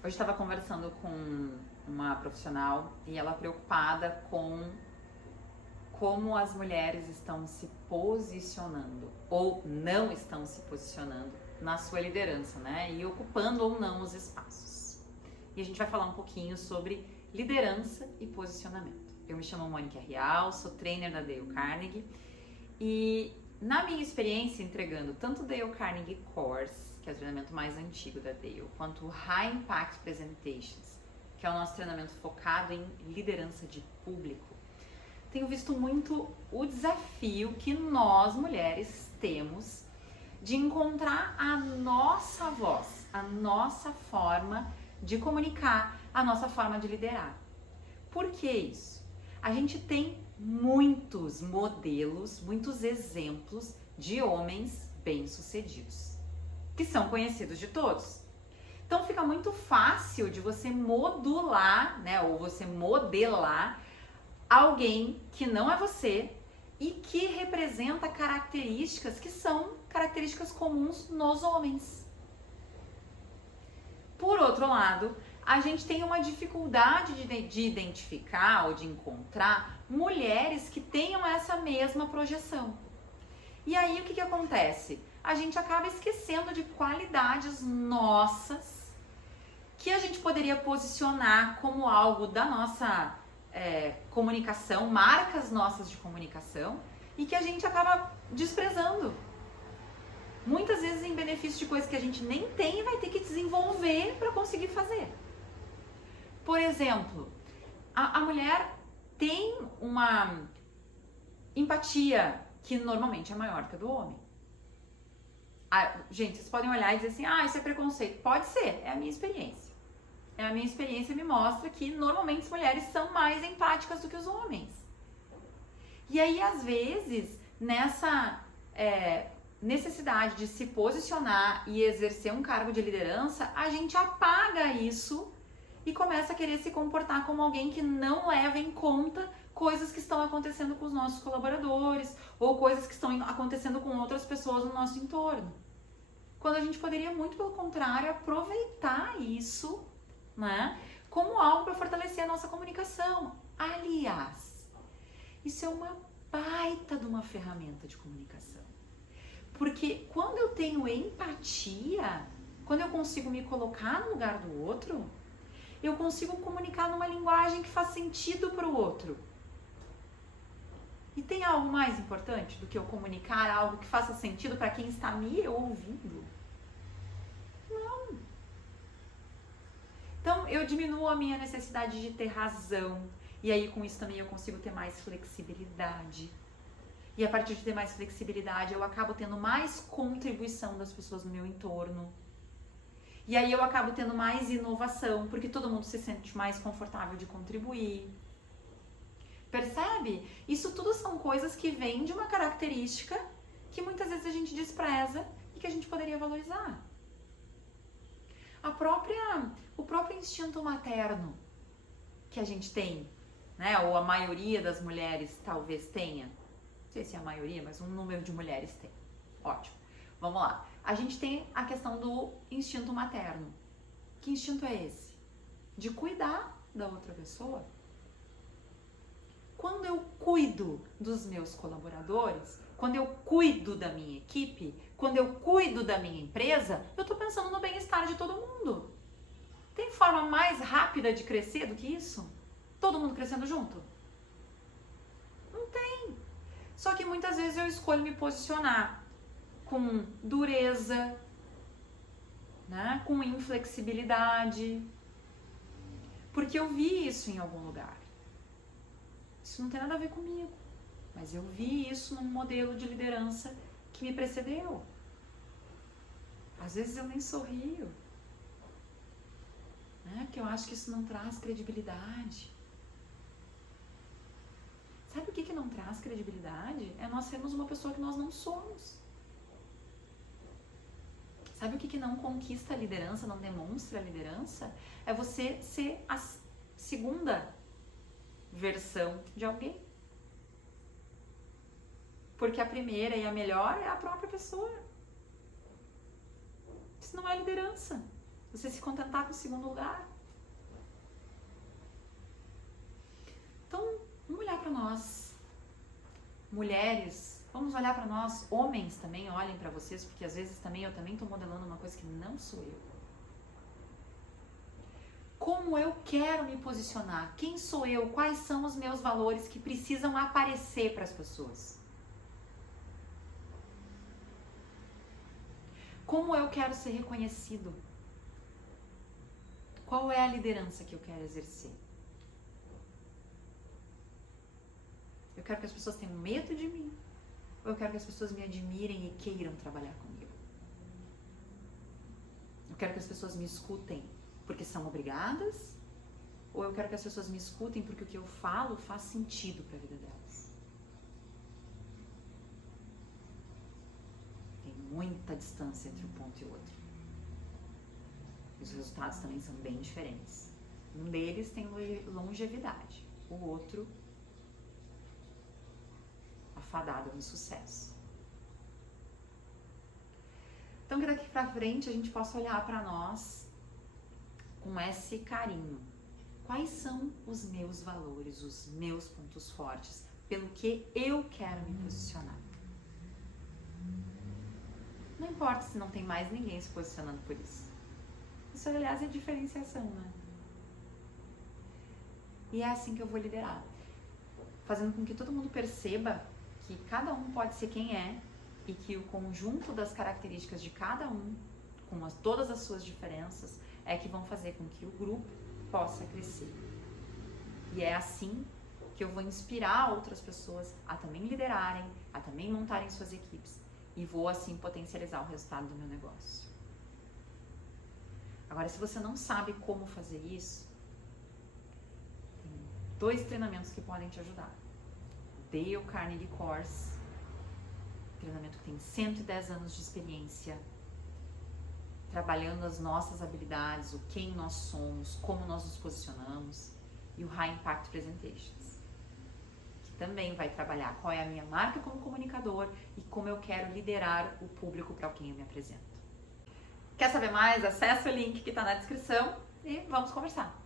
Hoje estava conversando com uma profissional e ela preocupada com como as mulheres estão se posicionando ou não estão se posicionando na sua liderança, né? E ocupando ou não os espaços. E a gente vai falar um pouquinho sobre liderança e posicionamento. Eu me chamo Mônica Rial, sou trainer da Dale Carnegie e na minha experiência entregando tanto o Dale Carnegie Course, que é o treinamento mais antigo da Dale, quanto o High Impact Presentations, que é o nosso treinamento focado em liderança de público, tenho visto muito o desafio que nós mulheres temos de encontrar a nossa voz, a nossa forma de comunicar, a nossa forma de liderar. Por que isso? A gente tem muitos modelos, muitos exemplos de homens bem-sucedidos, que são conhecidos de todos. Então fica muito fácil de você modular, né, ou você modelar alguém que não é você e que representa características que são características comuns nos homens. Por outro lado, a gente tem uma dificuldade de identificar ou de encontrar mulheres que tenham essa mesma projeção. E aí o que acontece? A gente acaba esquecendo de qualidades nossas que a gente poderia posicionar como algo da nossa comunicação, marcas nossas de comunicação, e que a gente acaba desprezando. Muitas vezes em benefício de coisas que a gente nem tem e vai ter que desenvolver para conseguir fazer. Por exemplo, a mulher tem uma empatia que normalmente é maior que a do homem. Gente, vocês podem olhar e dizer assim, isso é preconceito. Pode ser, é a minha experiência. A minha experiência me mostra que normalmente as mulheres são mais empáticas do que os homens. E aí, às vezes, nessa necessidade de se posicionar e exercer um cargo de liderança, a gente apaga isso e começa a querer se comportar como alguém que não leva em conta coisas que estão acontecendo com os nossos colaboradores ou coisas que estão acontecendo com outras pessoas no nosso entorno. Quando a gente poderia, muito pelo contrário, aproveitar isso, né, como algo para fortalecer a nossa comunicação. Aliás, isso é uma baita de uma ferramenta de comunicação. Porque quando eu tenho empatia, quando eu consigo me colocar no lugar do outro, eu consigo comunicar numa linguagem que faz sentido para o outro. E tem algo mais importante do que eu comunicar algo que faça sentido para quem está me ouvindo? Não. Então, eu diminuo a minha necessidade de ter razão. E aí, com isso também, eu consigo ter mais flexibilidade. E a partir de ter mais flexibilidade, eu acabo tendo mais contribuição das pessoas no meu entorno. E aí, eu acabo tendo mais inovação, porque todo mundo se sente mais confortável de contribuir. Percebe? Isso tudo são coisas que vêm de uma característica que muitas vezes a gente despreza e que a gente poderia valorizar. O próprio instinto materno que a gente tem, né? Ou a maioria das mulheres talvez tenha. Não sei se é a maioria, mas um número de mulheres tem. Ótimo. Vamos lá. A gente tem a questão do instinto materno. Que instinto é esse? De cuidar da outra pessoa. Quando eu cuido dos meus colaboradores, quando eu cuido da minha equipe, quando eu cuido da minha empresa, eu estou pensando no bem-estar de todo mundo. Tem forma mais rápida de crescer do que isso? Todo mundo crescendo junto? Não tem. Só que muitas vezes eu escolho me posicionar com dureza, né? Com inflexibilidade, porque eu vi isso em algum lugar. Isso não tem nada a ver comigo, mas eu vi isso num modelo de liderança que me precedeu. Às vezes eu nem sorrio, né? Porque eu acho que isso não traz credibilidade. Sabe o que não traz credibilidade? É nós sermos uma pessoa que nós não somos. Sabe o que não conquista a liderança, não demonstra a liderança? É você ser a segunda versão de alguém. Porque a primeira e a melhor é a própria pessoa. Isso não é liderança. Você se contentar com o segundo lugar. Então, vamos olhar para nós, mulheres, vamos olhar para nós, homens também, olhem para vocês, porque às vezes eu também estou modelando uma coisa que não sou eu. Como eu quero me posicionar? Quem sou eu? Quais são os meus valores que precisam aparecer para as pessoas? Como eu quero ser reconhecido? Qual é a liderança que eu quero exercer? Eu quero que as pessoas tenham medo de mim? Ou eu quero que as pessoas me admirem e queiram trabalhar comigo? Eu quero que as pessoas me escutem porque são obrigadas? Ou eu quero que as pessoas me escutem porque o que eu falo faz sentido para a vida delas? Tem muita distância entre um ponto e o outro. Os resultados também são bem diferentes. Um deles tem longevidade, o outro afadado no sucesso. Então que daqui pra frente a gente possa olhar para nós com esse carinho. Quais são os meus valores, os meus pontos fortes, pelo que eu quero me posicionar? Não importa se não tem mais ninguém se posicionando por isso. Isso, aliás, é diferenciação, né? E é assim que eu vou liderar. Fazendo com que todo mundo perceba que cada um pode ser quem é e que o conjunto das características de cada um, com todas as suas diferenças, é que vão fazer com que o grupo possa crescer. E é assim que eu vou inspirar outras pessoas a também liderarem, a também montarem suas equipes e vou assim potencializar o resultado do meu negócio. Agora, se você não sabe como fazer isso, tem 2 treinamentos que podem te ajudar. Dale Carnegie Course, treinamento que tem 110 anos de experiência, trabalhando as nossas habilidades, o quem nós somos, como nós nos posicionamos, e o High Impact Presentations, que também vai trabalhar qual é a minha marca como comunicador e como eu quero liderar o público para quem eu me apresento. Quer saber mais? Acesse o link que está na descrição e vamos conversar.